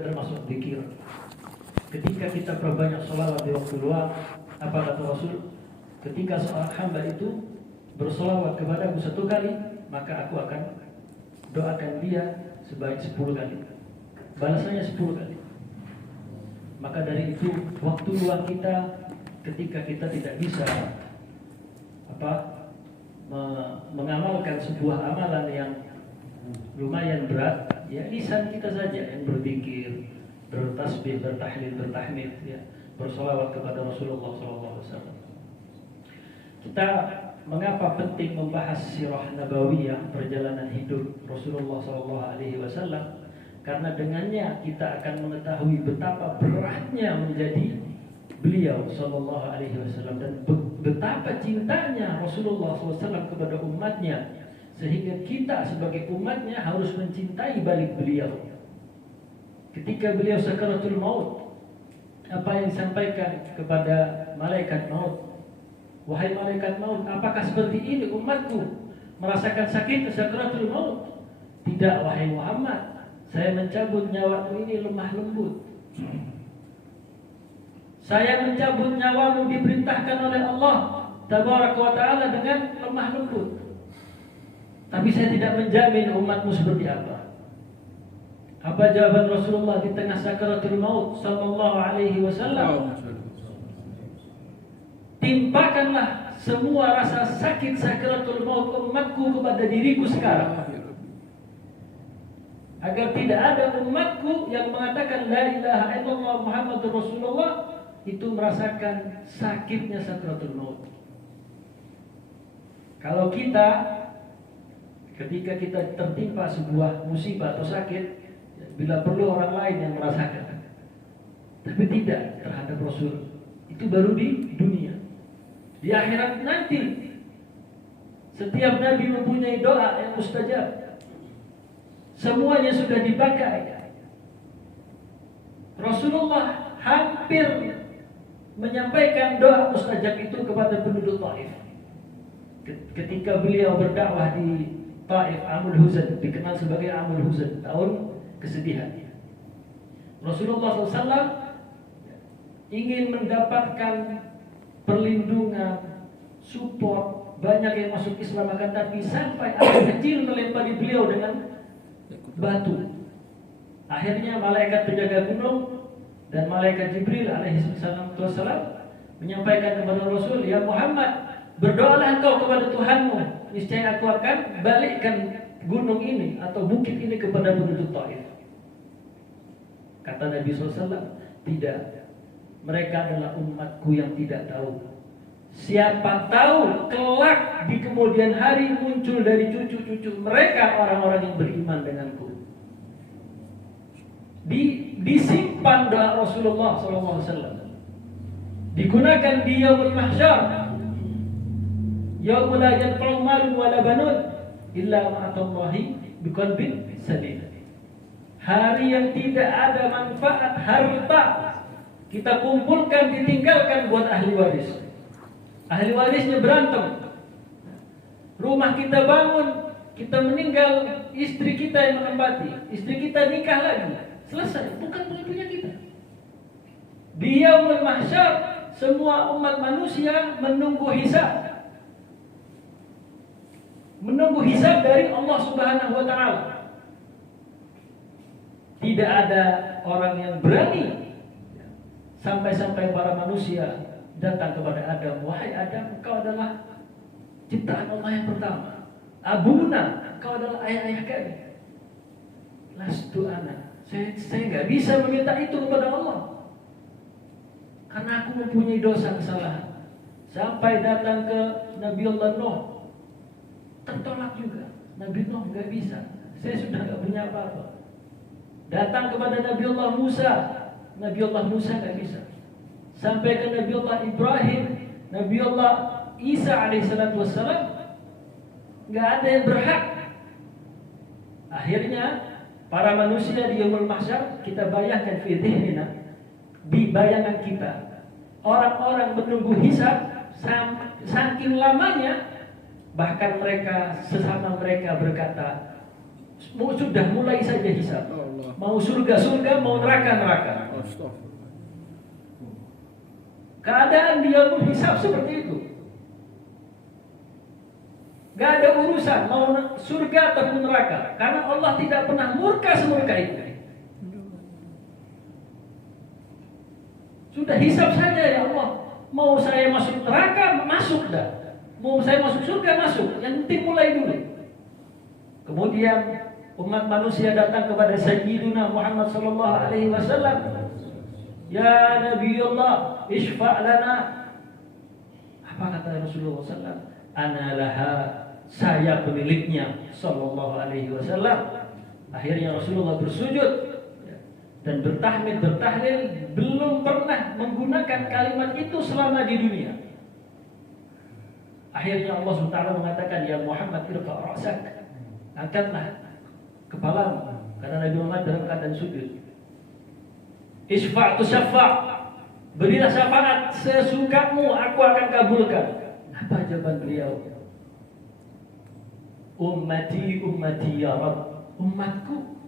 termasuk zikir. Ketika kita perbanyak sholawat di waktu luang, apa kata Rasul? Ketika seorang hamba itu bersolawat kepadaku 1 kali, maka aku akan doakan dia sebaik 10 kali. Balasannya 10 kali. Maka dari itu, waktu luang kita ketika kita tidak bisa mengamalkan sebuah amalan yang lumayan berat, ya lisan kita saja yang berzikir, bertasbih, bertahlil, bertahmid, ya, bersolawat kepada Rasulullah SAW. Kita mengapa penting membahas sirah nabawiyah, perjalanan hidup Rasulullah SAW? Karena dengannya kita akan mengetahui betapa beratnya menjadi beliau Sallallahu Alaihi Wasallam dan betapa cintanya Rasulullah SAW kepada umatnya, sehingga kita sebagai umatnya harus mencintai balik beliau. Ketika beliau sakaratul maut, apa yang disampaikan kepada malaikat maut? Wahai malaikat maut, apakah seperti ini umatku merasakan sakit sakaratul maut? Tidak, wahai Muhammad, saya mencabut nyawamu ini lemah lembut. Saya mencabut nyawamu diperintahkan oleh Allah Tabaraka wa ta'ala dengan lemah lembut. Tapi saya tidak menjamin umatmu seperti apa. Apa jawaban Rasulullah di tengah sakaratul maut sallallahu alaihi wasallam? Timpakanlah semua rasa sakit sakaratul maut umatku kepada diriku sekarang, agar tidak ada umatku yang mengatakan la ilaha illallah Muhammadur Rasulullah itu merasakan sakitnya sakaratul maut. Kalau kita ketika kita tertimpa sebuah musibah atau sakit, bila perlu orang lain yang merasakan, tapi tidak terhadap Rasul, itu baru di dunia. Di akhirat nanti setiap nabi mempunyai doa yang mustajab. Semuanya sudah dipakai. Rasulullah hampir menyampaikan doa mustajab itu kepada penduduk Taif. Ketika beliau berdakwah di Taif, Amul Huzan, dikenal sebagai Amul Huzan, tahun kesedihan. Rasulullah SAW ingin mendapatkan perlindungan, support, banyak yang masuk Islam, akan tapi sampai anak kecil melempari beliau dengan batu. Akhirnya malaikat penjaga gunung dan malaikat Jibril alaihissalam menyampaikan kepada Rasul, ya Muhammad, berdoalah engkau kepada Tuhanmu, niscaya aku akan balikkan gunung ini atau bukit ini kepada penduduk Taif. Kata Nabi SAW, tidak. Mereka adalah umatku yang tidak tahu. Siapa tahu kelak di kemudian hari muncul dari cucu-cucu mereka orang-orang yang beriman denganku. Disimpan doa Rasulullah SAW. Digunakan di yaumul mahsyar. Yaumul la yanfa'u malun wala banun illa ma'atallahi biqalbin salim. Hari yang tidak ada manfaat harta kita kumpulkan ditinggalkan buat ahli waris. Ahli warisnya berantem. Rumah kita bangun, kita meninggal, istri kita yang menempati, istri kita nikah lagi, selesai, bukan punya kita. Di yaumul mahsyar semua umat manusia menunggu hisab. Menunggu hisab dari Allah Subhanahu wa taala. Tidak ada orang yang berani sampai-sampai para manusia datang kepada Adam, wahai Adam, engkau adalah ciptaan Allah yang pertama. Abuna, engkau adalah ayah-ayah kami. Lastu ana, saya nggak bisa meminta itu kepada Allah, karena aku mempunyai dosa kesalahan. Sampai datang ke Nabi Allah Nuh, tertolak juga. Nabi Nuh nggak bisa, saya sudah nggak punya apa-apa. Datang kepada Nabi Allah Musa, Nabi Allah Musa nggak bisa. Sampai ke Nabi Allah Ibrahim, Nabi Allah Isa alaihissalatu wassalam, nggak ada yang berhak. Akhirnya para manusia di yaumul mahsyar, kita bayangkan fi dhihnina, di bayangan kita, orang-orang menunggu hisab saking lamanya, bahkan mereka sesama mereka berkata, sudah mulai saja hisab. Mau surga, mau neraka. Keadaan dia pun hisab seperti itu. Gak ada urusan mau surga ataupun neraka, karena Allah tidak pernah murka semurka itu. Sudah hisab saja ya Allah. Mau saya masuk neraka, masuk dah. Mau saya masuk surga, masuk. Yang penting mulai dulu. Kemudian umat manusia datang kepada Sayyidina Muhammad sallallahu alaihi wasallam. Ya Nabi Allah, isfa' lana. Apa kata Rasulullah sallallahu? Ana laha, saya pemiliknya sallallahu alaihi wasallam. Akhirnya Rasulullah bersujud dan bertahmid, bertahlil, belum pernah menggunakan kalimat itu selama di dunia. Akhirnya Allah SWT mengatakan, ya Muhammad irfa' ra'sak, angkatlah kepalamu, karena Nabi Muhammad dalam keadaan sujud. Isfa' tu syafa', berilah syafaat sesukamu, aku akan kabulkan. Apa jawaban beliau? Ummati ya Rabb, umatku.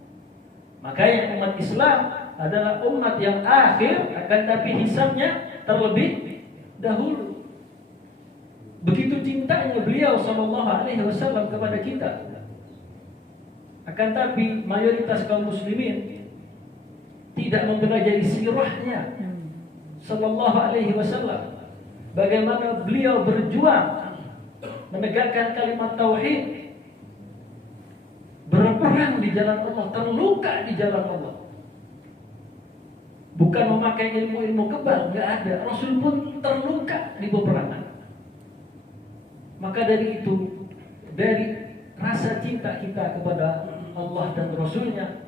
Makanya umat Islam adalah umat yang akhir, akan tapi hisabnya terlebih dahulu. Begitu cintanya beliau sallallahu alaihi wasallam kepada kita. Akan tapi mayoritas kaum muslimin tidak mempelajari sirahnya sallallahu alaihi wasallam. Bagaimana beliau berjuang menegakkan kalimat tauhid, berperang di jalan Allah, terluka di jalan Allah. Bukan memakai ilmu-ilmu kebal, nggak ada. Rasul pun terluka di peperangan. Maka dari itu, dari rasa cinta kita kepada Allah dan Rasulnya,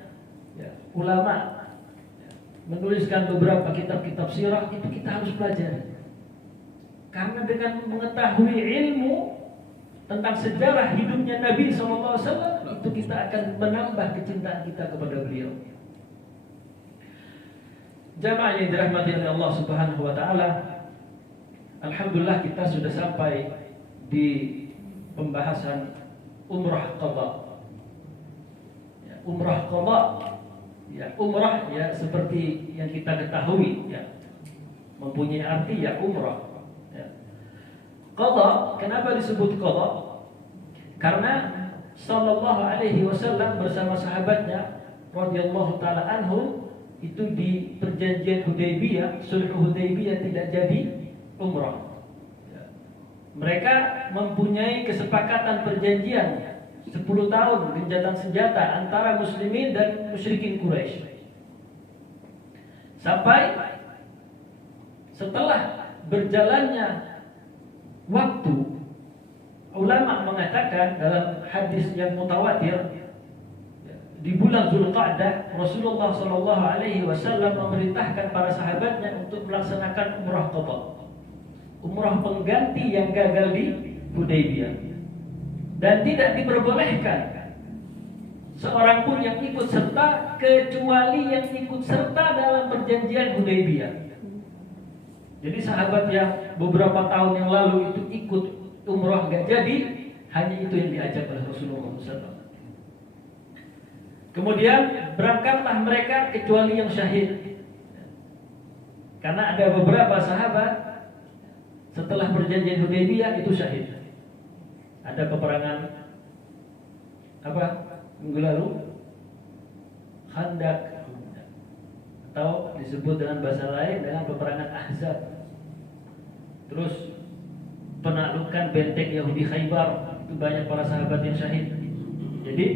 ya, ulama menuliskan beberapa kitab-kitab sirah, itu kita harus pelajari. Karena dengan mengetahui ilmu tentang sejarah hidupnya Nabi SAW, itu kita akan menambah kecintaan kita kepada beliau. Jamaah yang dirahmati oleh Allah Subhanahu wa taala, alhamdulillah kita sudah sampai di pembahasan umrah qada. Ya, umrah qada, ya umrah ya seperti yang kita ketahui ya, mempunyai arti ya umrah. Ya. Qada, kenapa disebut qada? Karena sallallahu alaihi wasallam bersama sahabatnya radhiyallahu taala anhum itu di perjanjian Hudaybiyah, sulh Hudaybiyah tidak jadi umrah. Mereka mempunyai kesepakatan perjanjian 10 tahun gencatan senjata antara muslimin dan musyrikin Quraisy. Sampai setelah berjalannya waktu, ulama mengatakan dalam hadis yang mutawatir, di bulan Zulqa'dah Rasulullah sallallahu alaihi wasallam memerintahkan para sahabatnya untuk melaksanakan umrah qada, umrah pengganti yang gagal di Hudaybiyah, dan tidak diperbolehkan seorang pun yang ikut serta kecuali yang ikut serta dalam perjanjian Hudaybiyah. Jadi sahabat yang beberapa tahun yang lalu itu ikut umrah nggak jadi, hanya itu yang diajak oleh Rasulullah SAW. Kemudian berangkatlah mereka kecuali yang syahid, karena ada beberapa sahabat setelah perjanjian Hudaybiyah itu syahid. Ada peperangan apa minggu lalu, Khandaq, atau disebut dengan bahasa lain dengan peperangan Ahzab. Terus penaklukan benteng Yahudi Khaybar, itu banyak para sahabat yang syahid. Jadi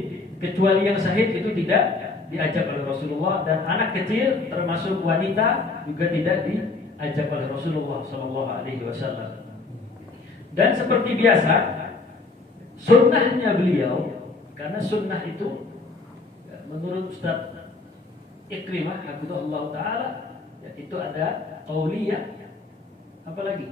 kecuali yang syahid itu tidak diajak oleh Rasulullah, dan anak kecil termasuk wanita juga tidak diajak oleh Rasulullah sallallahu alaihi wasallam. Dan seperti biasa, sunnahnya beliau, karena sunnah itu menurut Ustaz Ikrimah hafizahullah taala, ya, itu ada qauliyah. Apa lagi?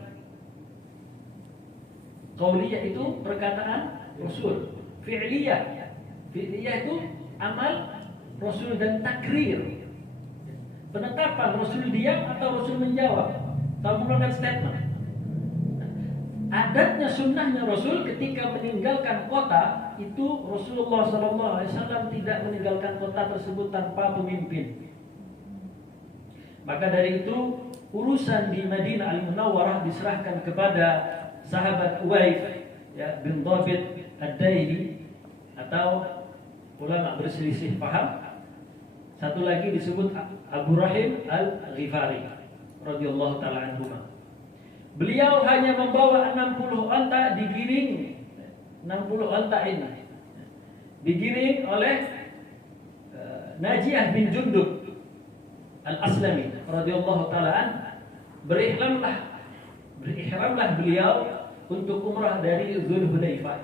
Qauliyah itu perkataan Rasul. Fi'liyah. Fi'liyah itu amal Rasul, dan takrir, penetapan Rasul diam atau Rasul menjawab atau mengeluarkan statement. adatnya, sunnahnya Rasul ketika meninggalkan kota itu, Rasulullah SAW tidak meninggalkan kota tersebut tanpa pemimpin. Maka dari itu urusan di Madinah Al-Munawwarah diserahkan kepada sahabat Uwaif ya, bin Thabit Ad-Daili, atau ulama berselisih paham. Satu lagi disebut Abu Rahim Al-Ghifari radhiyallahu taala anhu. Beliau hanya membawa 60 onta digiring, 60 onta ini digiring oleh Najiyah bin Jundub Al-Aslami radhiyallahu taala an. Berihramlah beliau untuk umrah dari Dzulhulaifah.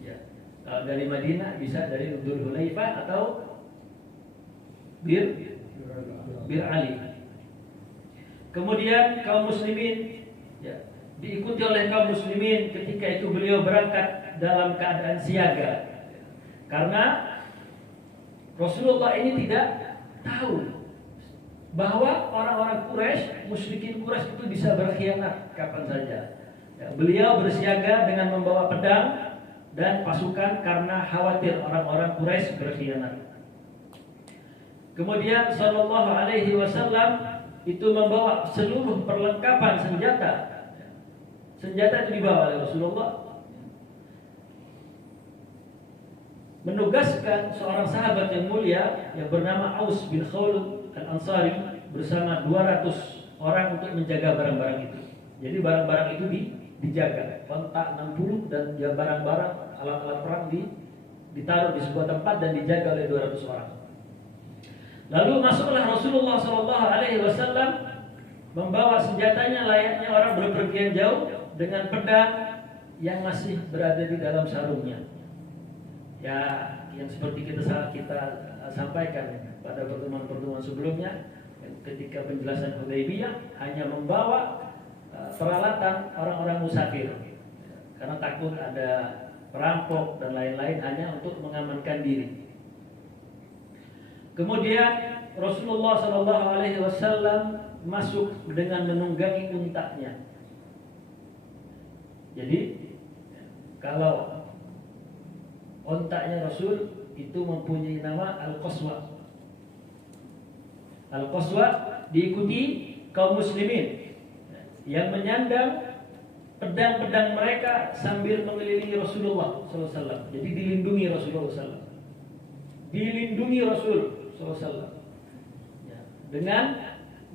Ya. Kalau dari Madinah bisa dari Dzulhulaifah atau Bir Ali. Kemudian kaum muslimin ya, diikuti oleh kaum muslimin ketika itu beliau berangkat dalam keadaan siaga. Karena Rasulullah ini tidak tahu bahwa orang-orang Quraisy, musyrikin Quraisy itu bisa berkhianat kapan saja. Ya, beliau bersiaga dengan membawa pedang dan pasukan karena khawatir orang-orang Quraisy berkhianat. Kemudian sallallahu alaihi wasallam itu membawa seluruh perlengkapan senjata. Senjata itu dibawa oleh Rasulullah. Menugaskan seorang sahabat yang mulia yang bernama Aus bin Khawlud Al-Ansari bersama 200 orang untuk menjaga barang-barang itu. Jadi barang-barang itu dijaga. Kontak 60 dan barang-barang alat-alat perang ditaruh di sebuah tempat dan dijaga oleh 200 orang. Lalu masuklah Rasulullah SAW membawa senjatanya layaknya orang berpergian jauh dengan pedang yang masih berada di dalam sarungnya. Ya, yang seperti kita sampaikan pada pertemuan-pertemuan sebelumnya, ketika penjelasan Hudaybiyah hanya membawa peralatan orang-orang musafir, karena takut ada perampok dan lain-lain, hanya untuk mengamankan diri. Kemudian Rasulullah SAW masuk dengan menunggangi untanya. Jadi kalau untanya Rasul itu mempunyai nama Al-Qaswa. Al-Qaswa diikuti kaum muslimin yang menyandang pedang-pedang mereka sambil mengelilingi Rasulullah SAW. Jadi dilindungi Rasulullah SAW. Dilindungi Rasul SAW ya, dengan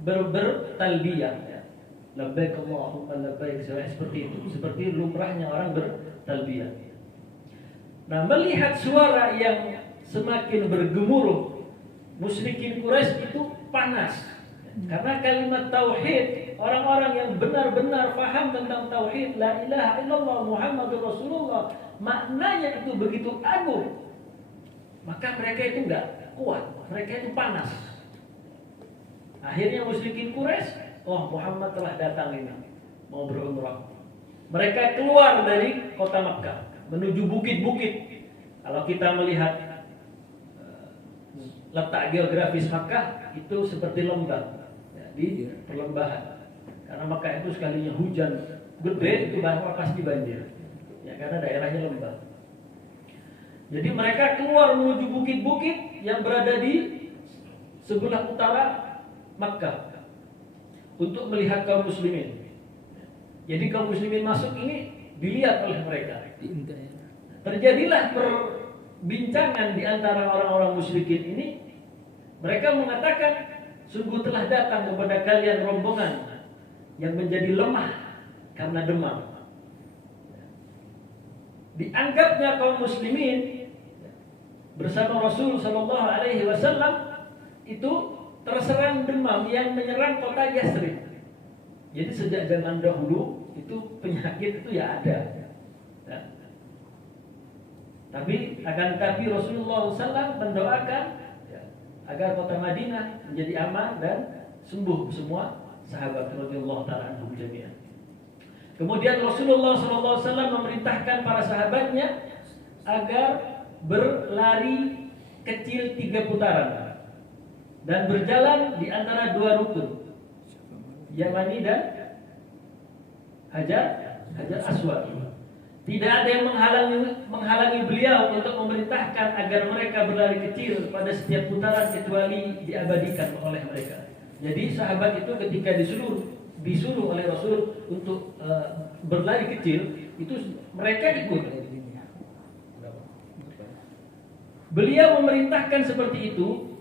bertalbiyah ya. Labbaik Allahumma labbaik, seperti itu, seperti lumrahnya orang bertalbiyah. Nah, melihat suara yang semakin bergemuruh musyrikin Quraisy itu panas. Karena kalimat tauhid, orang-orang yang benar-benar paham tentang tauhid la ilaha illallah Muhammadur Rasulullah, maknanya itu begitu agung. Maka mereka itu enggak kuat, mereka itu panas. Akhirnya musyrikin Quraisy, oh Muhammad telah datang ini, mau berumrah. Mereka keluar dari kota Makkah menuju bukit-bukit. Kalau kita melihat letak geografis Makkah itu seperti lembah ya, di perlembahan. Karena Makkah itu sekalinya hujan gede itu pasti banjir. Ya, karena daerahnya lembah. Jadi mereka keluar menuju bukit-bukit yang berada di sebelah utara Makkah untuk melihat kaum muslimin. Jadi kaum muslimin masuk ini dilihat oleh mereka. Terjadilah perbincangan di antara orang-orang musyrikin ini. Mereka mengatakan, sungguh telah datang kepada kalian rombongan yang menjadi lemah karena demam. Dianggapnya kaum muslimin bersama Rasul Sallallahu Alaihi Wasallam itu terserang demam yang menyerang kota Yasrib. Jadi sejak zaman dahulu itu penyakit itu ya ada. Ya. Tapi Rasulullah SAW mendoakan ya, agar kota Madinah menjadi aman dan sembuh semua sahabat radhiyallahu taala anhum jami'an. Kemudian Rasulullah SAW memerintahkan para sahabatnya agar berlari kecil 3 putaran dan berjalan di antara 2 rukun, Yamani dan Hajar Aswad. Tidak ada yang menghalangi beliau untuk memerintahkan agar mereka berlari kecil pada setiap putaran kecuali diabadikan oleh mereka. Jadi sahabat itu ketika disuruh oleh Rasul untuk berlari kecil, itu mereka ikut. Beliau memerintahkan seperti itu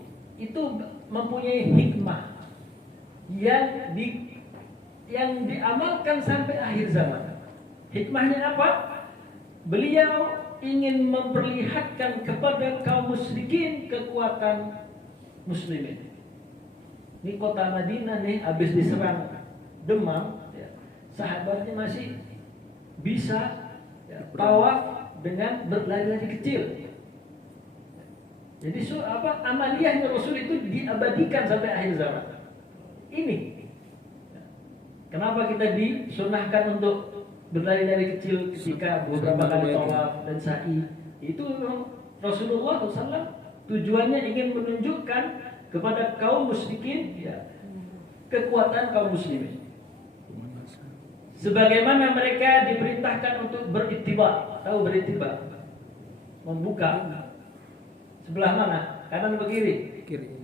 mempunyai hikmah yang diamalkan sampai akhir zaman. Hikmahnya apa? Beliau ingin memperlihatkan kepada kaum musyrikin kekuatan muslimin. Ini kota Madinah nih habis diserang demam, ya, sahabatnya masih bisa tawaf dengan berlari-lari kecil. Jadi amaliyahnya Rasul itu diabadikan sampai akhir zaman. Ini kenapa kita disunahkan untuk berlari-lari kecil ketika beberapa kali tawaf dan sa'i. Itu Rasulullah SAW tujuannya ingin menunjukkan kepada kaum musyrikin, ya, kekuatan kaum muslimin. Sebagaimana mereka diperintahkan untuk berittiba. Tahu berittiba? Membuka sebelah mana? Kanan atau kiri? Kiri.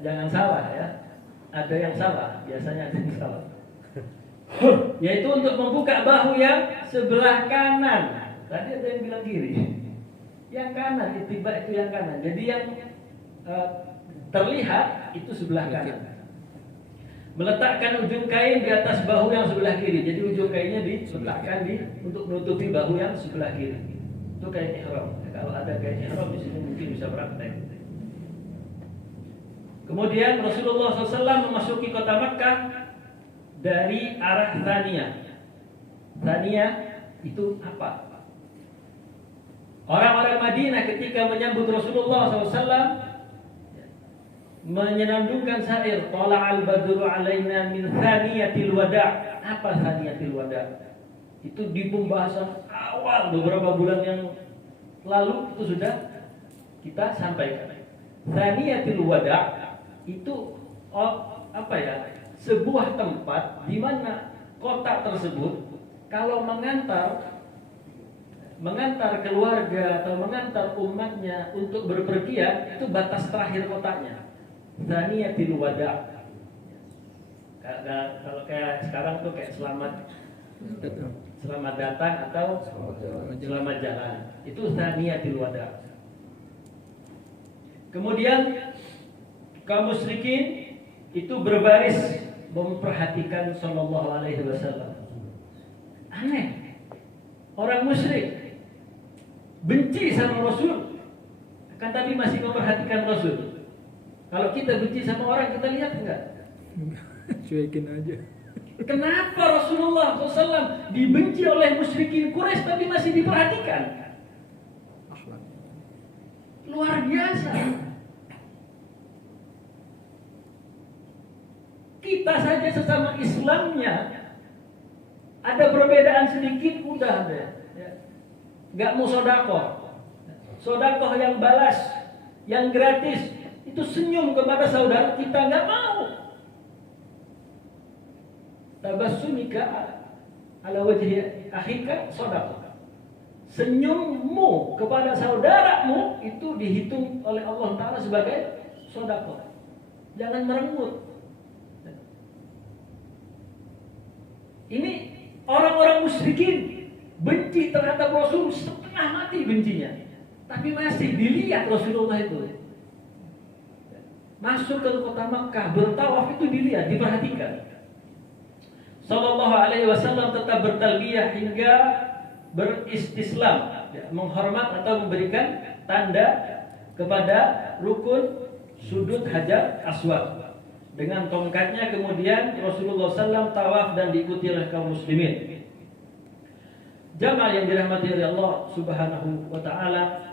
Jangan salah ya. Ada yang salah, biasanya ada yang salah. Yaitu untuk membuka bahu yang sebelah kanan. Tadi ada yang bilang kiri. Yang kanan, ittiba itu yang kanan. Jadi yang terlihat itu sebelah kanan. Meletakkan ujung kain di atas bahu yang sebelah kiri. Jadi ujung kainnya diletakkan untuk menutupi bahu yang sebelah kiri. Itu kain ihram. Kalau ada kain ihram di sini mungkin bisa praktek. Kemudian Rasulullah SAW memasuki kota Makkah dari arah Thaniyah. Thaniyah itu apa? Orang-orang Madinah ketika menyambut Rasulullah SAW menyenandungkan syair Tala'al badru alaina min thaniyatil wada'. Apa thaniyatil wada'? Itu di pembahasan awal beberapa bulan yang lalu itu sudah kita sampaikan. Thaniyatil wada' itu sebuah tempat di mana kota tersebut kalau mengantar keluarga atau mengantar umatnya untuk berpergian, itu batas terakhir kotanya. Thaniyatil wada'. Kalau kayak sekarang tuh kayak selamat datang atau selamat jalan. Itu thaniyatil wada'. Kemudian kaum musyrikin itu berbaris memperhatikan Sallallahu Alaihi Wasallam. Aneh, orang musyrik benci sama Rasul, akan tapi masih memperhatikan Rasul. Kalau kita benci sama orang, kita lihat enggak? Cuekin aja. Kenapa Rasulullah SAW dibenci oleh musyrikin Quraisy tapi masih diperhatikan? Luar biasa. Kita saja sesama Islamnya ada perbedaan sedikit udah deh, ya. Gak mau sodakoh yang balas, yang gratis, itu senyum kepada saudara kita gak mau. Tabassumika ala wajhi akhika sodakoh. Senyummu kepada saudaramu itu dihitung oleh Allah Ta'ala sebagai sodakoh. Jangan merengut. Ini orang-orang musyrikin benci terhadap Rasul setengah mati bencinya, tapi masih dilihat Rasulullah itu masuk ke kota Makkah bertawaf, itu dilihat, diperhatikan. Sallallahu Alaihi Wasallam tetap bertalbiyah hingga beristislam, menghormat atau memberikan tanda kepada rukun sudut Hajar Aswad. Dengan tongkatnya kemudian Rasulullah SAW tawaf dan diikuti oleh kaum muslimin. Jamaah yang dirahmati oleh Allah Subhanahu wa Ta'ala,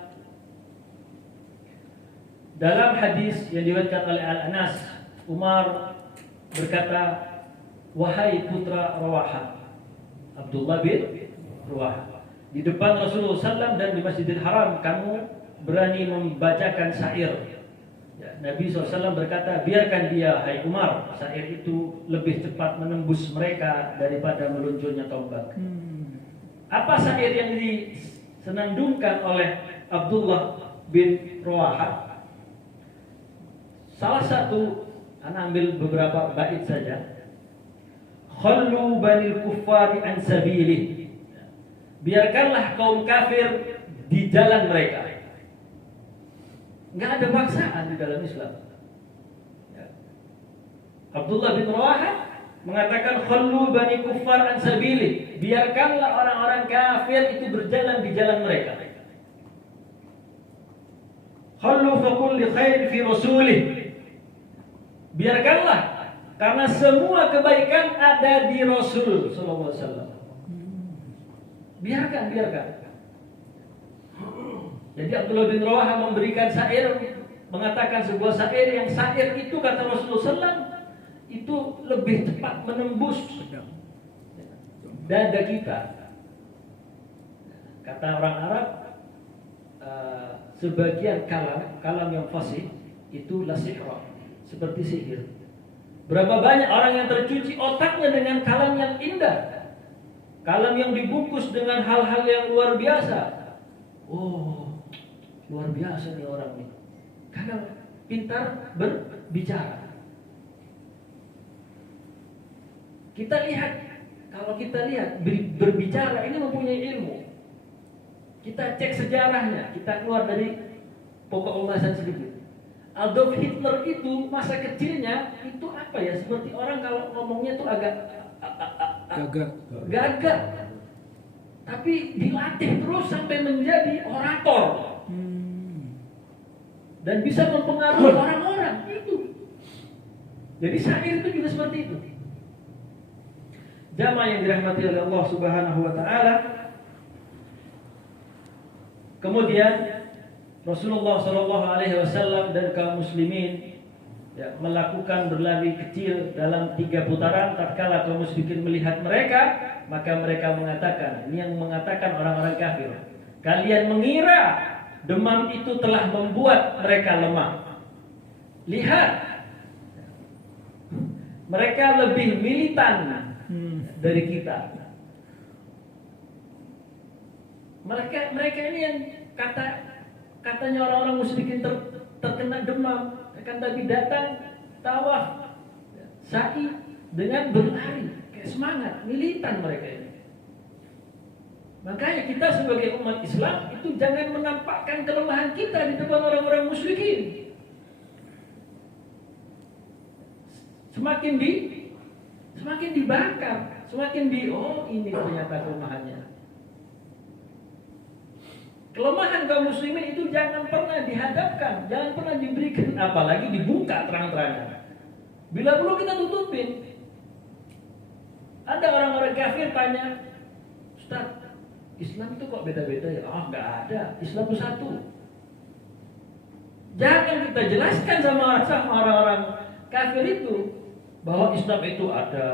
dalam hadis yang diriwayatkan oleh Al-Anas, Umar berkata, wahai putra Rawaha, Abdullah bin Rawaha, di depan Rasulullah SAW dan di Masjidil Haram kamu berani membacakan syair, ya, Nabi SAW berkata, biarkan dia, hai Umar, syair itu lebih cepat menembus mereka daripada meluncurnya tombak. Apa syair yang disenandungkan oleh Abdullah bin Rawaha? Salah satu, ana ambil beberapa bait saja. Khallu banil kuffari an sabilih. Biarkanlah kaum kafir di jalan mereka. Nggak ada paksaan di dalam Islam. Ya. Abdullah bin Rawaha mengatakan khallu bani kuffar an sabilih. Biarkanlah orang-orang kafir itu berjalan di jalan mereka. Khallu fa kulli khair fi rasulih. Biarkanlah karena semua kebaikan ada di Rasul sallallahu alaihi wasallam. Biarkan. Jadi Abdullah bin Rawaha memberikan syair, mengatakan sebuah syair yang syair itu kata Rasulullah SAW itu lebih cepat menembus dada kita. Kata orang Arab, sebagian kalam yang fasih itu la sihra, seperti sihir. Berapa banyak orang yang tercuci otaknya dengan kalam yang indah, kalam yang dibungkus dengan hal-hal yang luar biasa. Oh, luar biasa nih orang ini, karena pintar berbicara. Kalau kita lihat berbicara ini mempunyai ilmu. Kita cek sejarahnya, kita keluar dari pokok pembahasan sedikit. Adolf Hitler itu masa kecilnya itu apa ya? Seperti orang kalau ngomongnya tuh agak gagak. Tapi dilatih terus sampai menjadi orator. Dan bisa mempengaruhi orang-orang itu. Jadi syair itu juga seperti itu. Jamaah yang dirahmati oleh Allah Subhanahu wa taala. Kemudian Rasulullah Shallallahu Alaihi Wasallam dan kaum muslimin melakukan berlari kecil dalam 3 putaran. Tatkala kaum muslimin melihat mereka, maka mereka mengatakan, ini yang mengatakan orang-orang kafir, kalian mengira demam itu telah membuat mereka lemah. Lihat, mereka lebih militan dari kita. Mereka ini yang katanya orang-orang musyrikin terkena demam, akan tapi datang tawaf sa'i dengan berlari, kayak semangat, militan mereka ini. Makanya kita sebagai umat Islam itu jangan menampakkan kelemahan kita di depan orang-orang musyrikin. Semakin dibakar, oh ini ternyata kelemahannya. Kelemahan kaum muslimin itu jangan pernah dihadapkan, jangan pernah diberikan, apalagi dibuka terang-terangan. Bila perlu kita tutupin. Ada orang-orang kafir tanya, Ustaz, Islam itu kok beda-beda ya? Oh, nggak ada, Islam itu satu. Jangan kita jelaskan sama orang-orang kafir itu bahwa Islam itu ada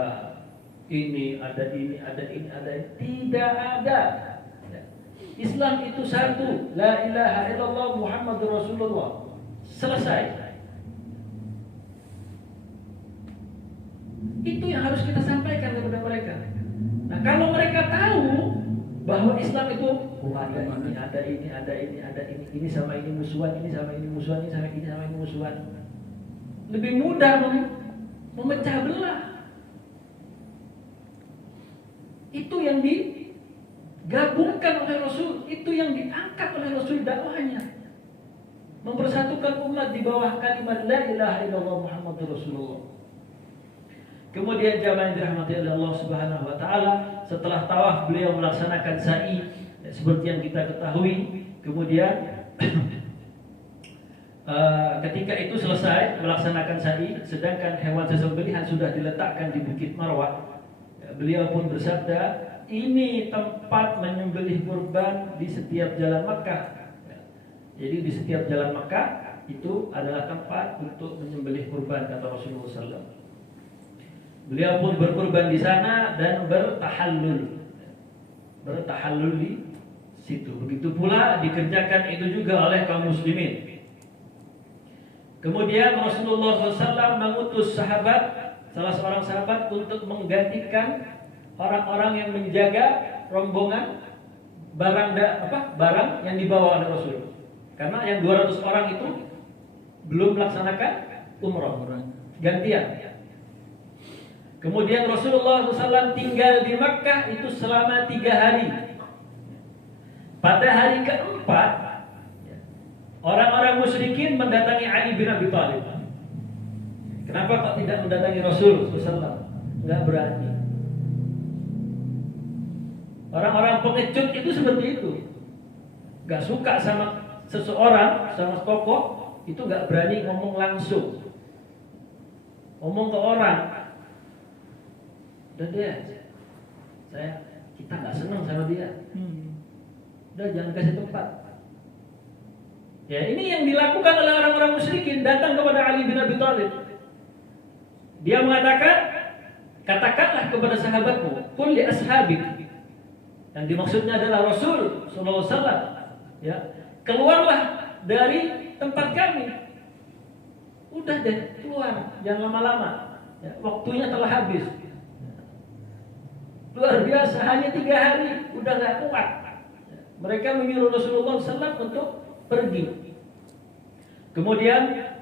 ini, ada ini, ada ini, ada ini. Tidak ada. Islam itu satu, la ilaha illallah Muhammadur Rasulullah. Selesai. Itu yang harus kita sampaikan kepada mereka. Nah, kalau mereka tahu bahwa Islam itu ada ini, ada ini, ada ini, ada ini sama ini musuhan, ini sama ini musuhan, ini sama ini sama ini musuhan, lebih mudah memecah belah. Itu yang digabungkan oleh Rasul, itu yang diangkat oleh Rasul dakwahnya, mempersatukan umat di bawah kalimat la ilaha illallah Muhammadur Rasulullah. Kemudian jamaah yang dirahmati oleh Allah Subhanahu wa taala, setelah tawaf beliau melaksanakan sa'i seperti yang kita ketahui. Kemudian ketika itu selesai melaksanakan sa'i, sedangkan hewan sesembelihan sudah diletakkan di Bukit Marwah, beliau pun bersabda, ini tempat menyembelih kurban di setiap jalan Makkah. Jadi di setiap jalan Makkah itu adalah tempat untuk menyembelih kurban, kata Rasulullah SAW. Beliau pun berkurban di sana dan bertahallul di situ. Begitu pula dikerjakan itu juga oleh kaum muslimin. Kemudian Rasulullah SAW mengutus salah seorang sahabat untuk menggantikan orang-orang yang menjaga rombongan barang yang dibawa oleh Rasul. Karena yang 200 orang itu belum melaksanakan umrah, gantian. Kemudian Rasulullah SAW tinggal di Makkah itu selama 3 hari. Pada hari keempat, orang-orang musyrikin mendatangi Ali bin Abi Thalib. Kenapa kok tidak mendatangi Rasul SAW? Enggak berani. Orang-orang pengecut itu seperti itu. Enggak suka sama seseorang, sama tokoh, itu enggak berani ngomong langsung. Ngomong ke orang. Dan kita nggak senang sama dia. Udah jangan kasih tempat. Ya ini yang dilakukan oleh orang-orang musyrikin, datang kepada Ali bin Abi Thalib. Dia mengatakan, katakanlah kepada sahabatmu, qul li ashabik. Yang dimaksudnya adalah Rasul sallallahu alaihi wasallam. Ya, keluarlah dari tempat kami. Udah deh, keluar, jangan lama-lama. Ya, waktunya telah habis. Luar biasa, hanya 3 hari udah gak kuat. Mereka menyuruh Rasulullah SAW untuk pergi. Kemudian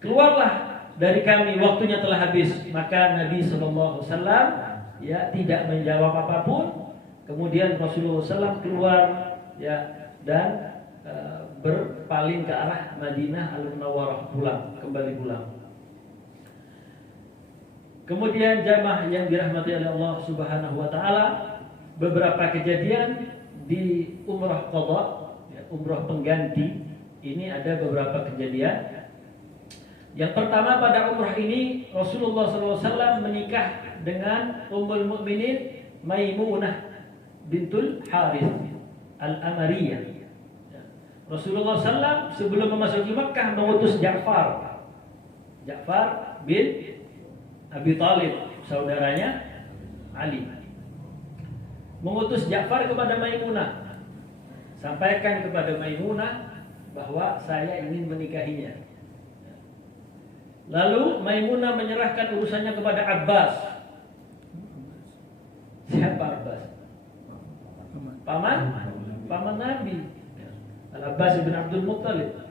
keluarlah dari kami, waktunya telah habis. Maka Nabi SAW ya tidak menjawab apapun. Kemudian Rasulullah SAW keluar ya dan berpaling ke arah Madinah Al-Munawwarah, kembali pulang. Kemudian jamaah yang dirahmati oleh Allah Subhanahu wa taala, beberapa kejadian di umrah qadha, ya, umrah pengganti, ini ada beberapa kejadian. Yang pertama, pada umrah ini Rasulullah SAW menikah dengan Ummul Mukminin Maimunah bintul Harith Al-Amariyah. Rasulullah SAW sebelum memasuki Makkah mengutus Ja'far bin Abi Thalib, saudaranya Ali, mengutus Ja'far kepada Maimunah. Sampaikan kepada Maimunah bahwa saya ingin menikahinya. Lalu Maimunah menyerahkan urusannya kepada Abbas. Siapa Abbas? Paman Nabi, Al-Abbas bin Abdul Muttalib.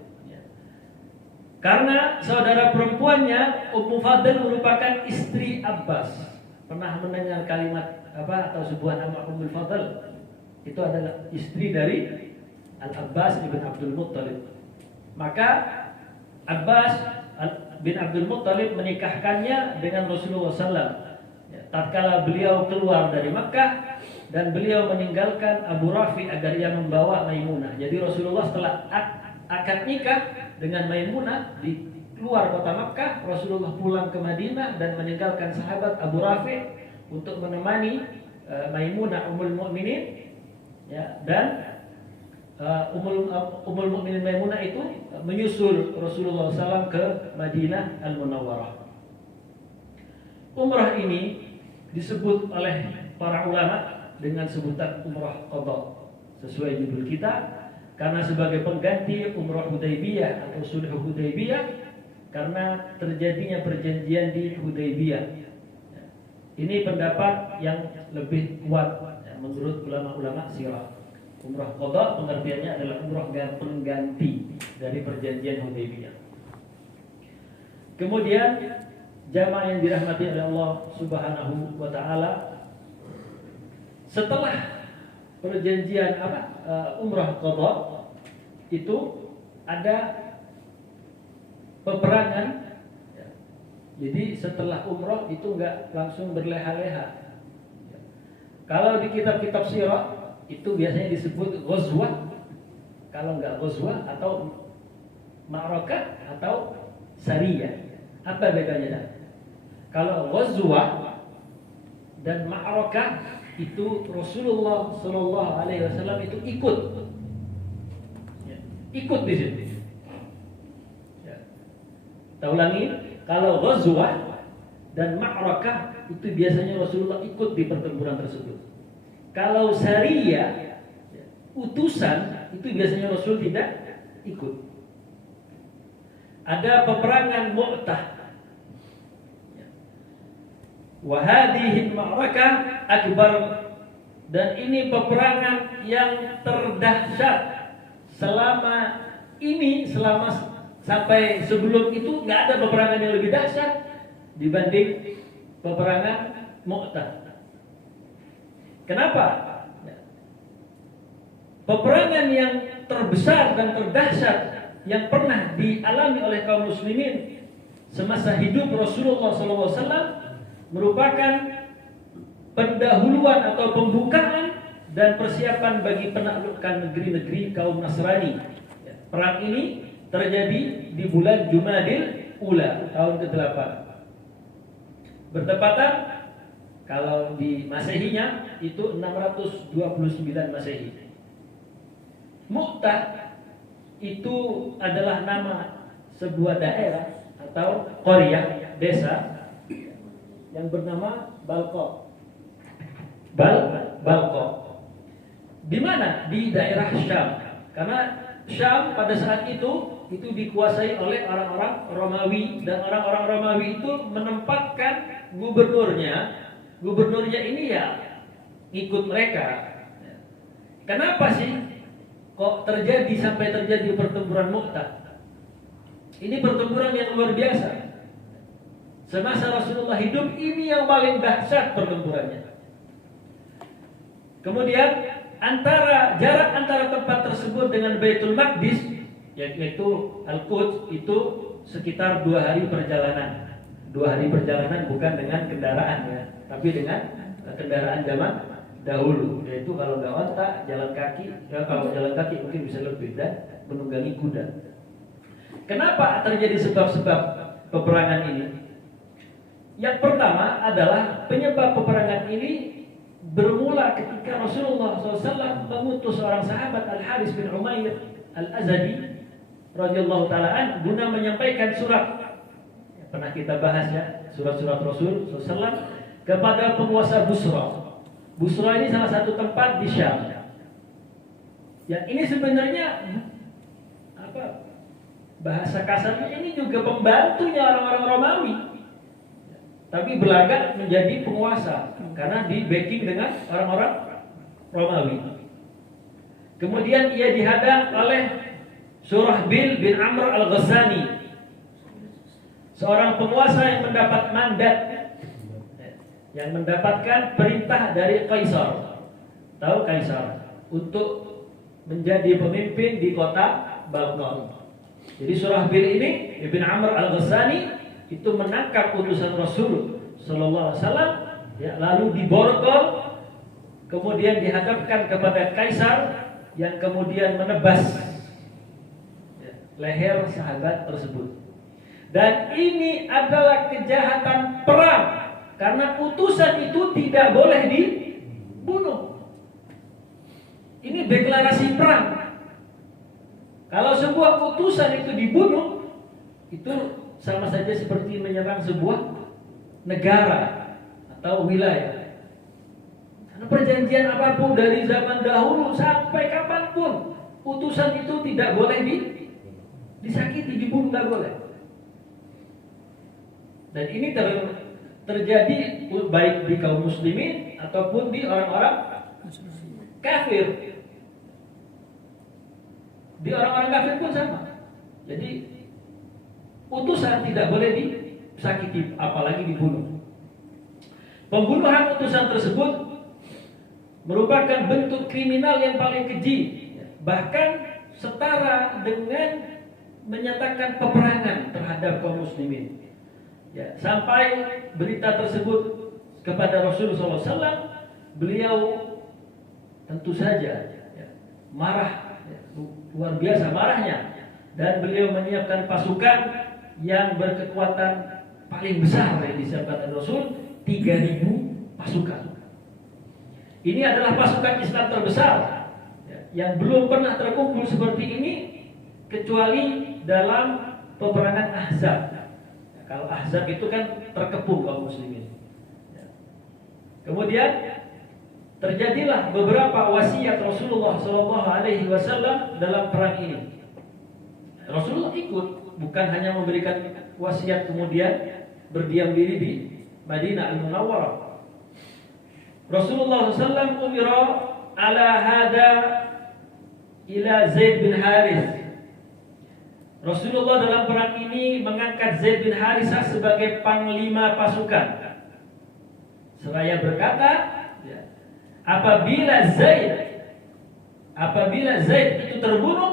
Karena saudara perempuannya Ummu Fadl merupakan istri Abbas. Pernah mendengar kalimat atau sebuah nama Ummul Fadl? Itu adalah istri dari Al-Abbas bin Abdul Muttalib. Maka Abbas bin Abdul Muttalib menikahkannya dengan Rasulullah SAW. Tatkala beliau keluar dari Makkah dan beliau meninggalkan Abu Rafi agar ia membawa Maimunah. Jadi Rasulullah setelah akad nikah dengan Maimunah di luar kota Makkah, Rasulullah pulang ke Madinah dan meninggalkan sahabat Abu Rafi untuk menemani Maimunah Ummul Mukminin, ya, dan Ummul Mukminin Maimunah itu menyusul Rasulullah SAW ke Madinah Al-Munawwarah. Umrah ini disebut oleh para ulama dengan sebutan umrah qadha sesuai judul kita, karena sebagai pengganti umrah Hudaybiyah atau sulh Hudaybiyah, karena terjadinya perjanjian di Hudaybiyah. Ini pendapat yang lebih kuat menurut ulama-ulama sirah. Umrah qadha pengertiannya adalah umrah pengganti dari perjanjian Hudaybiyah. Kemudian jamaah yang dirahmati oleh Allah Subhanahu wa taala, setelah perjanjian umrah qadha itu ada peperangan. Jadi setelah umrah itu enggak langsung berleha-leha. Kalau di kitab-kitab sirah itu biasanya disebut ghazwah. Kalau enggak ghazwah atau ma'rakah atau sariyah. Apa bedanya? Kalau ghazwah dan ma'rakah itu Rasulullah Shallallahu Alaihi Wasallam itu ikut di sini. Kita ulangi, kalau ghazwah dan ma'rakah itu biasanya Rasulullah ikut di pertempuran tersebut. Kalau sariyah, utusan, itu biasanya Rasul tidak ikut. ada peperangan Mu'tah. Wa hadhihi al-ma'rakah akbar, dan ini peperangan yang terdahsyat selama sampai sebelum itu nggak ada peperangan yang lebih dahsyat dibanding peperangan Mu'tah. Kenapa? Peperangan yang terbesar dan terdahsyat yang pernah dialami oleh kaum muslimin semasa hidup Rasulullah SAW merupakan pendahuluan atau pembukaan dan persiapan bagi penaklukan negeri-negeri kaum Nasrani. Perang ini terjadi di bulan Jumadil Ula tahun ke-8. Bertepatan kalau di Masehinya itu 629 Masehi. Mu'tah itu adalah nama sebuah daerah atau qaryah, desa yang bernama Balqa. Balqa. Di mana? Di daerah Syam. Karena Syam pada saat itu dikuasai oleh orang-orang Romawi, dan orang-orang Romawi itu menempatkan gubernurnya ini ya ikut mereka. Kenapa sih kok sampai terjadi pertempuran Mu'tah? Ini pertempuran yang luar biasa. Semasa Rasulullah hidup, ini yang paling dahsyat pertempurannya. Kemudian jarak antara tempat tersebut dengan Baitul Maqdis, yaitu Al-Quds, itu sekitar 2 hari perjalanan. 2 hari perjalanan bukan dengan kendaraan ya, tapi dengan kendaraan zaman dahulu, yaitu kalau nggak onta jalan kaki. Kalau jalan kaki mungkin bisa lebih dan menunggangi kuda. Kenapa terjadi sebab-sebab peperangan ini? Yang pertama adalah penyebab peperangan ini bermula ketika Rasulullah SAW mengutus seorang sahabat Al-Haris bin Umair Al-Azadi radhiyallahu ta'ala guna menyampaikan surat yang pernah kita bahas ya, surat-surat Rasul SAW kepada penguasa Busra. Busra ini salah satu tempat di Syam. Ya, ini sebenarnya bahasa kasarnya ini juga pembantunya orang-orang Romawi, tapi berlagak menjadi penguasa karena di backing dengan orang-orang Romawi. Kemudian ia dihadang oleh Surahbil bin Amr al-Ghassani, seorang penguasa yang mendapat mandat, yang mendapatkan perintah dari Kaisar. Tahu Kaisar? Untuk menjadi pemimpin di kota Balqa. Jadi Surahbil ini Ibn Amr al-Ghassani itu menangkap utusan Rasul sallallahu alaihi wasallam, ya, lalu diborgol, kemudian dihadapkan kepada Kaisar yang kemudian menebas leher sahabat tersebut. Dan ini adalah kejahatan perang, karena utusan itu tidak boleh dibunuh. Ini deklarasi perang. Kalau sebuah utusan itu dibunuh, itu sama saja seperti menyerang sebuah negara atau wilayah. Karena perjanjian apapun dari zaman dahulu sampai kapanpun, utusan itu tidak boleh disakiti, dibunuh, tidak boleh. Dan ini terjadi baik di kaum muslimin ataupun di orang-orang kafir. Di orang-orang kafir pun sama. Jadi utusan tidak boleh disakiti, apalagi dibunuh. Pembunuhan utusan tersebut merupakan bentuk kriminal yang paling keji, bahkan setara dengan menyatakan peperangan terhadap kaum muslimin. Ya, sampai berita tersebut kepada Rasulullah SAW, beliau tentu saja marah, luar biasa marahnya, dan beliau menyiapkan pasukan yang berkekuatan paling besar yang disiapkan Rasul, 3.000 pasukan. Ini adalah pasukan Islam terbesar yang belum pernah terkumpul seperti ini kecuali dalam peperangan Ahzab. Kalau Ahzab itu kan terkepung kaum muslimin. Kemudian terjadilah beberapa wasiat Rasulullah SAW dalam perang ini. Rasulullah ikut, bukan hanya memberikan wasiat kemudian berdiam diri di Madinah Al-Munawwarah. Rasulullah SAW umira ala hada ila Zaid bin Harith. Rasulullah dalam perang ini mengangkat Zaid bin Harithah sebagai panglima pasukan. Seraya berkata, ya, apabila Zaid itu terbunuh,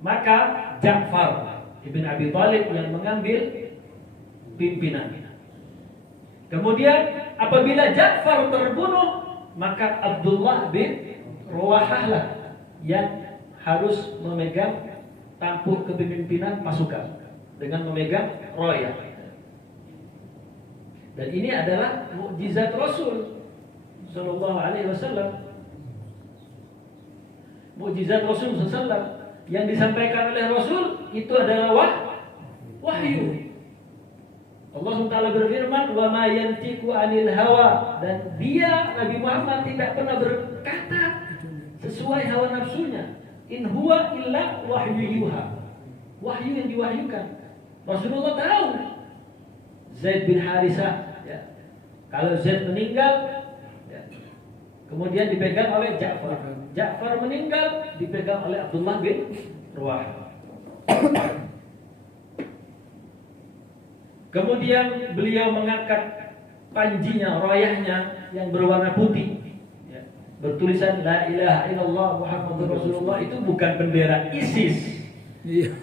maka Ja'far ibn Abi Thalib yang mengambil pimpinan. Kemudian apabila Ja'far terbunuh, maka Abdullah bin Rawahah lah yang harus memegang tampuk kepemimpinan pasukan dengan memegang roya. Dan ini adalah mukjizat Rasul sallallahu alaihi wasallam. Mukjizat Rasul sallallahu alaihi wasallam yang disampaikan oleh Rasul itu adalah wahyu. Allah SWT berfirman, "Wa ma yantiqu 'anil hawa," dan dia Nabi Muhammad tidak pernah berkata sesuai hawa nafsunya. In huwa illa wahyu yuha. Wahyu yang diwahyukan. Rasulullah tahu Zaid bin Harithah, ya, kalau Zaid meninggal, ya, kemudian dipegang oleh Ja'far. Ja'far meninggal, dipegang oleh Abdullah bin Rawahah. Kemudian beliau mengangkat panjinya, royahnya yang berwarna putih, bertulisan La ilaha illallah Muhammadur Rasulullah. Itu bukan bendera ISIS. Iya.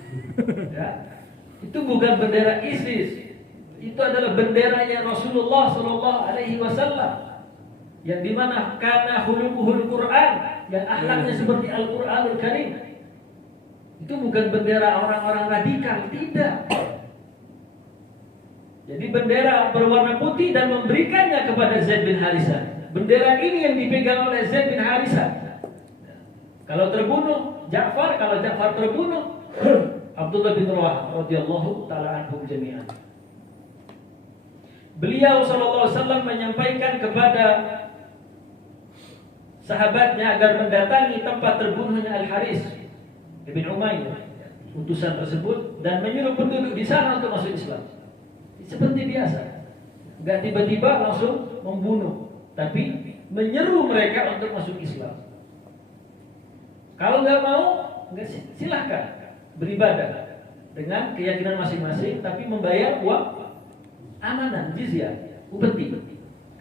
Ya. Itu bukan bendera ISIS. Itu adalah benderanya Rasulullah sallallahu alaihi wasallam. Yang dimana kana khuluquhul Quran, yang akhlaknya seperti Al-Qur'anul Karim. Itu bukan bendera orang-orang radikal, tidak. Jadi bendera berwarna putih dan memberikannya kepada Zaid bin Harithah. Bendera ini yang dipegang oleh Zaid bin Harithah. Kalau terbunuh Ja'far, kalau Ja'far terbunuh Abdullah bin Rawahah radhiyallahu taala anhum jami'an. Beliau sallallahu alaihi wasallam menyampaikan kepada sahabatnya agar mendatangi tempat terbunuhnya Al-Harith bin Umayyah, utusan tersebut, dan menyuruh penduduk di sana untuk masuk Islam. Seperti biasa, enggak tiba-tiba langsung membunuh, tapi menyeru mereka untuk masuk Islam. Kalau nggak mau, nggak, silahkan beribadah dengan keyakinan masing-masing, tapi membayar uang amanah, jizyah, upeti.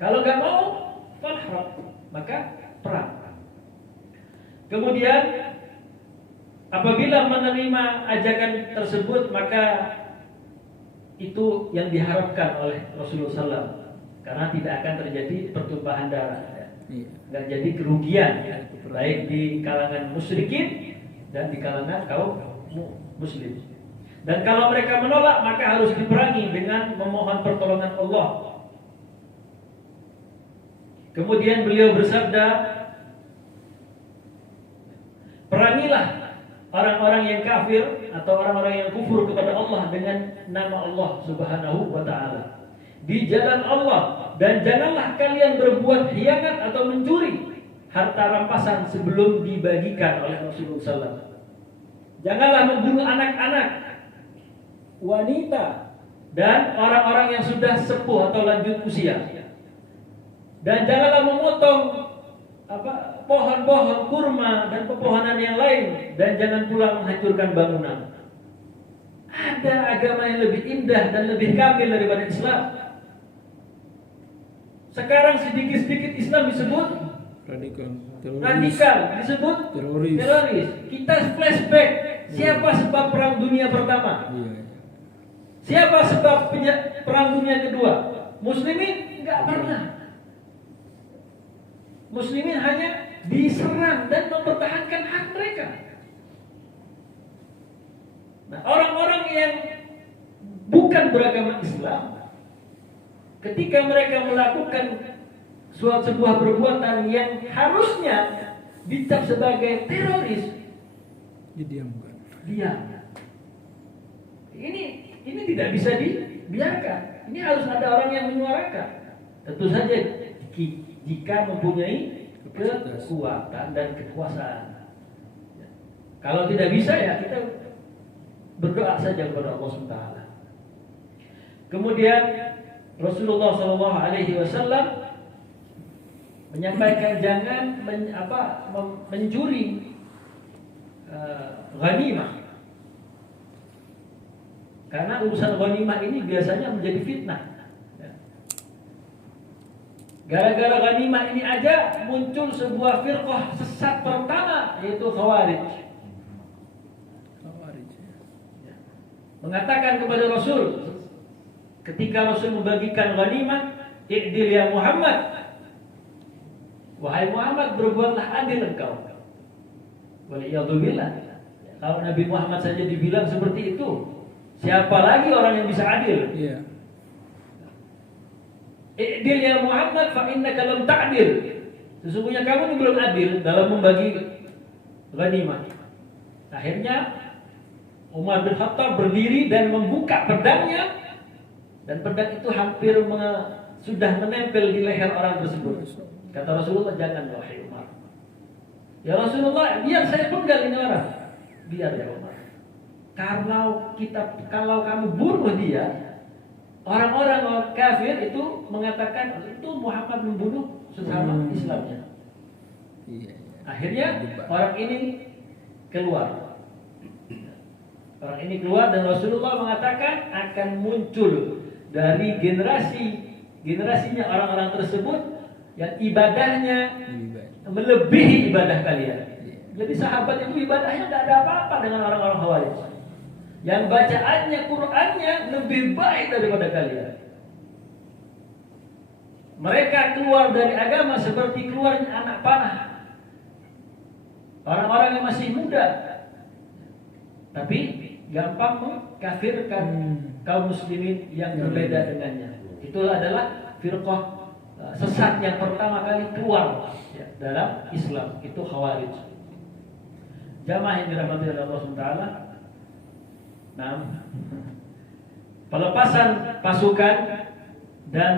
Kalau nggak mau, falharab, maka perang. Kemudian apabila menerima ajakan tersebut, maka itu yang diharapkan oleh Rasulullah SAW, karena tidak akan terjadi pertumpahan darah, nggak jadi kerugian, baik di kalangan musyrikin dan di kalangan kaum muslim. Dan kalau mereka menolak, maka harus diperangi dengan memohon pertolongan Allah. Kemudian beliau bersabda, perangilah orang-orang yang kafir atau orang-orang yang kufur kepada Allah dengan nama Allah Subhanahu wa ta'ala di jalan Allah, dan janganlah kalian berbuat khianat atau mencuri harta rampasan sebelum dibagikan oleh Rasulullah SAW. Janganlah membunuh anak-anak, wanita, dan orang-orang yang sudah sepuh atau lanjut usia. Dan janganlah memotong pohon-pohon kurma dan pepohonan yang lain, dan jangan pula menghancurkan bangunan. Ada agama yang lebih indah dan lebih kamil daripada Islam. Sekarang sedikit-sedikit Islam disebut radikal, disebut teroris. Kita flashback, siapa sebab perang dunia pertama? Siapa sebab perang dunia kedua? Muslimin enggak pernah. Muslimin hanya diserang dan mempertahankan hak mereka. Nah, orang-orang yang bukan beragama Islam, ketika mereka melakukan sebuah perbuatan yang harusnya dicap sebagai teroris, didiamkan. Diam. Ini tidak bisa dibiarkan. Ini harus ada orang yang menyuarakan. Tentu saja jika mempunyai kekuatan dan kekuasaan. Kalau tidak bisa, ya kita berdoa saja kepada Allah SWT. Kemudian Rasulullah SAW menyampaikan jangan mencuri ghanimah, karena urusan ghanimah ini biasanya menjadi fitnah. Gara-gara ghanimah ini aja muncul sebuah firqah sesat pertama, yaitu Khawarij. Mengatakan kepada Rasul, ketika Rasul membagikan ghanimah, "I'dil ya Muhammad." Wahai Muhammad, berbuatlah adil engkau. Waliyadzubillah. Kalau Nabi Muhammad saja dibilang seperti itu, siapa lagi orang yang bisa adil? Iya. I'dil ya Muhammad fa innaka lam ta'dil. Sesungguhnya kamu ini belum adil dalam membagi ghanimah. Akhirnya Umar bin Khattab berdiri dan membuka pedangnya, dan pedang itu hampir sudah menempel di leher orang tersebut. Kata Rasulullah, "Jangan wahai Umar." "Ya Rasulullah, biar saya penggal ini orang." "Biar ya Umar. Kalau kamu bunuh dia, orang-orang kafir itu mengatakan itu Muhammad membunuh sesama Islamnya." Akhirnya orang ini keluar. Orang ini keluar dan Rasulullah mengatakan akan muncul dari generasinya orang-orang tersebut yang ibadahnya melebihi ibadah kalian. Jadi sahabat itu ibadahnya tidak ada apa-apa dengan orang-orang Khawarij. Yang bacaannya, Qur'annya lebih baik daripada kalian. Mereka keluar dari agama seperti keluarnya anak panah. Orang-orang yang masih muda, tapi gampang mengkafirkan kaum muslimin yang berbeda dengannya. Itulah adalah firqah sesat yang pertama kali keluar dalam Islam, itu Khawarij. Jamaah yang dirahmati oleh Allah SWT. Nah, pelepasan pasukan dan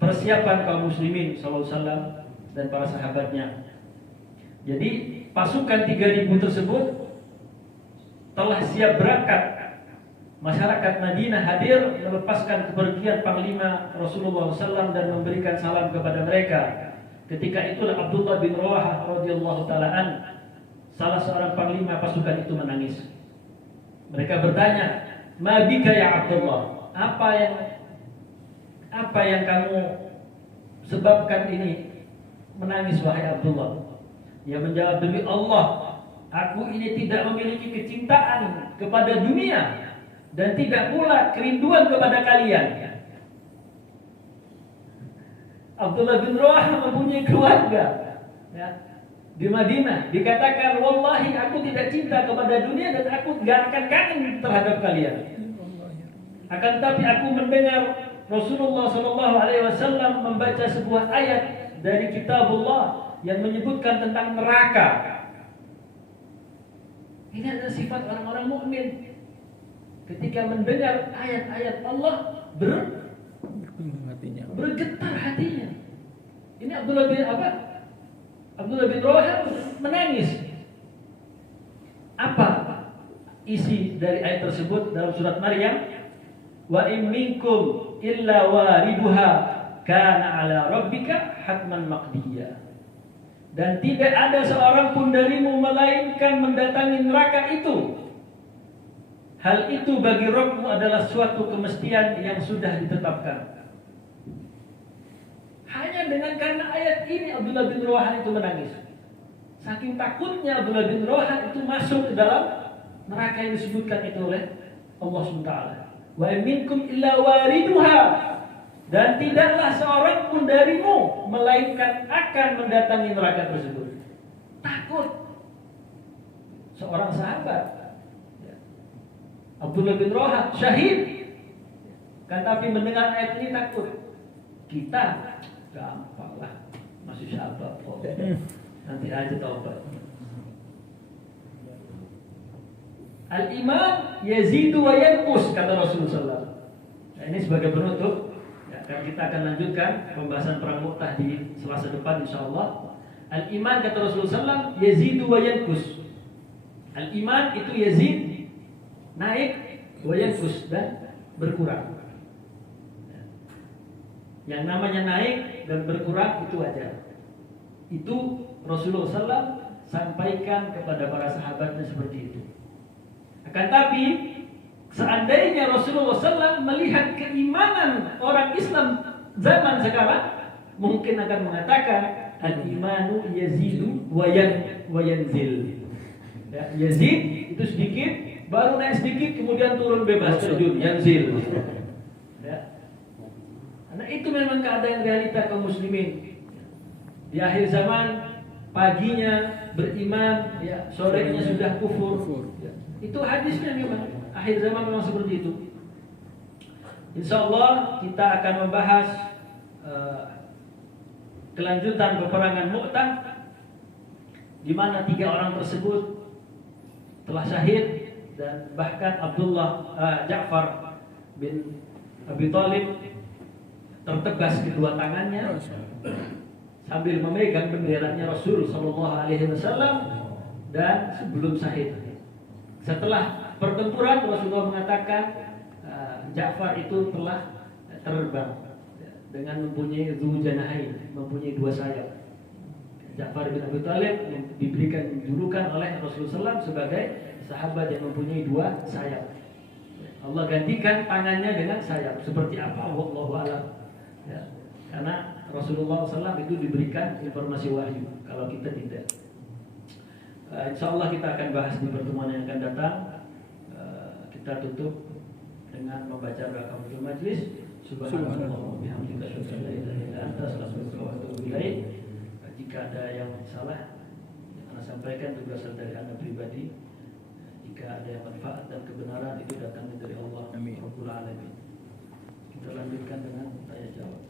persiapan kaum muslimin SAW dan para sahabatnya. Jadi pasukan 3.000 tersebut telah siap berangkat. Masyarakat Madinah hadir melepaskan kepergian Panglima Rasulullah SAW dan memberikan salam kepada mereka. Ketika itulah Abdullah bin Rawahah radhiyallahu ta'ala salah seorang panglima pasukan itu menangis. Mereka bertanya, "Ma bika ya Abdullah? Apa yang kamu sebabkan ini menangis wahai Abdullah?" Dia menjawab, "Demi Allah, aku ini tidak memiliki kecintaan kepada dunia dan tidak pula kerinduan kepada kalian." Abdullah bin Rawahah mempunyai keluarga di Madinah. Dikatakan, "Wallahi aku tidak cinta kepada dunia dan aku tidak akan kangen terhadap kalian. Akan tetapi aku mendengar Rasulullah SAW membaca sebuah ayat dari kitabullah yang menyebutkan tentang neraka." Ini adalah sifat orang-orang mukmin. Ketika mendengar ayat-ayat Allah bergetar hatinya. Ini Abdullah bin Rawahah menangis. Apa isi dari ayat tersebut dalam surat Maryam? "Wa in minkum illa wariduha kana ala rabbika hatman maqdiyya." Dan tidak ada seorang pun darimu melainkan mendatangi neraka itu. Hal itu bagi Rabbmu adalah suatu kemestian yang sudah ditetapkan. Hanya dengan karena ayat ini Abdullah bin Rawahah itu menangis. Saking takutnya Abdullah bin Rawahah itu masuk ke dalam neraka yang disebutkan itu oleh Allah SWT. "Wa minkum illa wariduha." Dan tidaklah seorang pun darimu melainkan akan mendatangi neraka tersebut. Takut. Seorang sahabat Abdullah bin Rawahah syahid, kan tapi mendengar ayat ini takut. Kita gampang lah, masih sahabat kok. Nanti aja taubat. Al-iman yazidu wa yanqus, kata Rasulullah SAW. Nah, ini sebagai penutup. Dan kita akan lanjutkan pembahasan perang Mu'tah di Selasa depan insyaallah. Al-iman, kata Rasulullah SAW, yazidu wa yanqus. Al-iman itu yazid, naik, wa yanqus, dan berkurang. Yang namanya naik dan berkurang itu wajar. Itu Rasulullah SAW sampaikan kepada para sahabatnya seperti itu. Akan tapi seandainya Rasulullah SAW melihat keimanan orang Islam zaman sekarang, mungkin akan mengatakan al-imanu yazidu wa yanzil. Ya, yazid itu sedikit, baru naik sedikit, kemudian turun bebas terjun, yanzil. Ya. Karena itu memang keadaan realita kaum muslimin. Di akhir zaman paginya beriman, ya, sorenya sudah kufur. Ya. Itu hadisnya memang. Akhir zaman memang seperti itu. Insya Allah kita akan membahas kelanjutan peperangan Mu'tah, di mana 3 orang tersebut telah syahid, dan bahkan Ja'far bin Abi Thalib tertebas kedua tangannya sambil memegang benderanya Rasul Sallallahu Alaihi Wasallam, dan sebelum syahid. Setelah pertempuran Rasulullah mengatakan Ja'far itu telah terbang dengan mempunyai dzujanahain, mempunyai 2 sayap. Ja'far bin Abi Thalib diberikan julukan oleh Rasulullah SAW sebagai sahabat yang mempunyai 2 sayap. Allah gantikan tangannya dengan sayap. Seperti apa? Wallahu a'lam. Ya, karena Rasulullah SAW itu diberikan informasi wahyu, kalau kita tidak. Insya Allah kita akan bahas di pertemuan yang akan datang. Kita tutup dengan membaca rakatul majlis. Subhanallah wa bihamdika asyhadu an la ilaha illa anta astaghfiruka wa atubu ilaik. Jika ada yang salah yang Anda sampaikan itu berasal dari Anda pribadi. Jika ada yang manfaat dan kebenaran itu datangnya dari Allah Rabbul Alamin. Kita lanjutkan dengan tanya jawab.